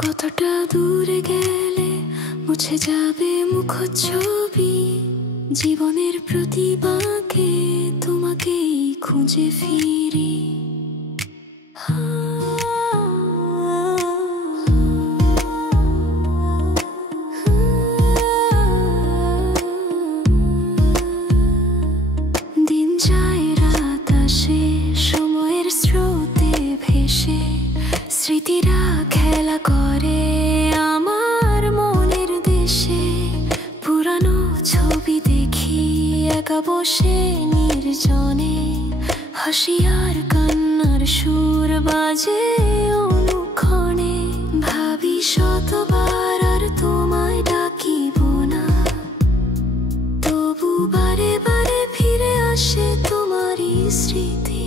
কতটা দূরে গেলে মুছে যাবে মুখচ্ছবি, জীবনের প্রতি বাঁকে তোমাকেই খুঁজে ফিরি। দিন যায় রাত আসে, সময়ের স্রোতে ভেসে স্মৃতিরা খেলা করে আমার মনের দেশে। পুরানো ছবি দেখি একা বসে নির্জনে, হাসি আর কান্নার সুর বাজে অনুক্ষণে। ভাবি শতবার আর তোমায় ডাকিব না, তবু বারে বারে ফিরে আসে তোমারই স্মৃতি।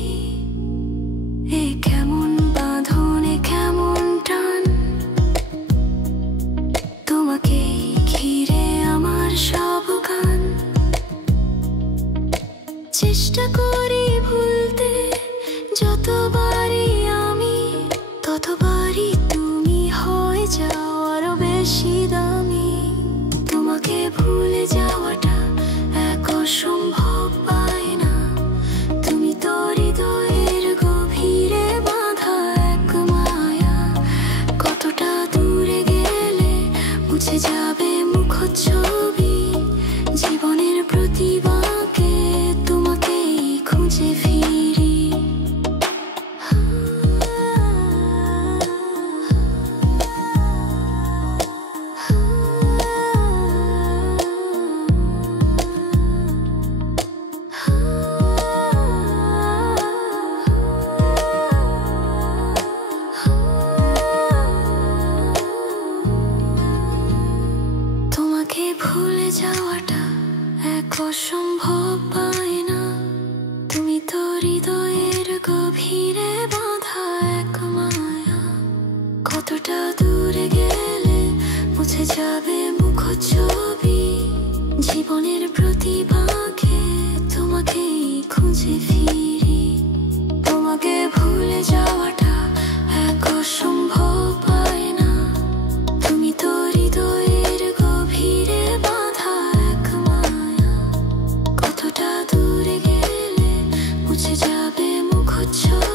এ কেমন বাঁধন, এ কেমন টান, তোমাকেই ঘিরে আমার সব গান। চেষ্টা করি ভুলতে যতবারই আমি, ততবারই তুমি হয়ে যাও আরো বেশি দামি। তোমাকে ভুলে যাওয়াটা এক অসম্ভব পায়না, তুমি তো হৃদয়ের গভীরে বাঁধা এক মায়া। কতটা দূরে গেলে মুছে যাবে মুখচ্ছবি, জীবনের প্রতি বাঁকে তোমাকেই খুঁজে ফিরি। তোমাকে ভুলে যাওয়াটা এক অসম্ভব পায়না, তুমি তো হৃদয়ের গভীরে বাঁধা এক মায়া। কতটা দূরে গেলে মুছে যাবে মুখচ্ছবি, জীবনের প্রতি বাঁকে তোমাকেই খুঁজে ফিরি। তোমাকে ভুলে যাওয়াটা এক অসম্ভব পায়না, তুমি তো হৃদয়ের গভীরে বাঁধা এক মায়া। কতটা দূরে গেলে মুছে যাবে মুখচ্ছবি।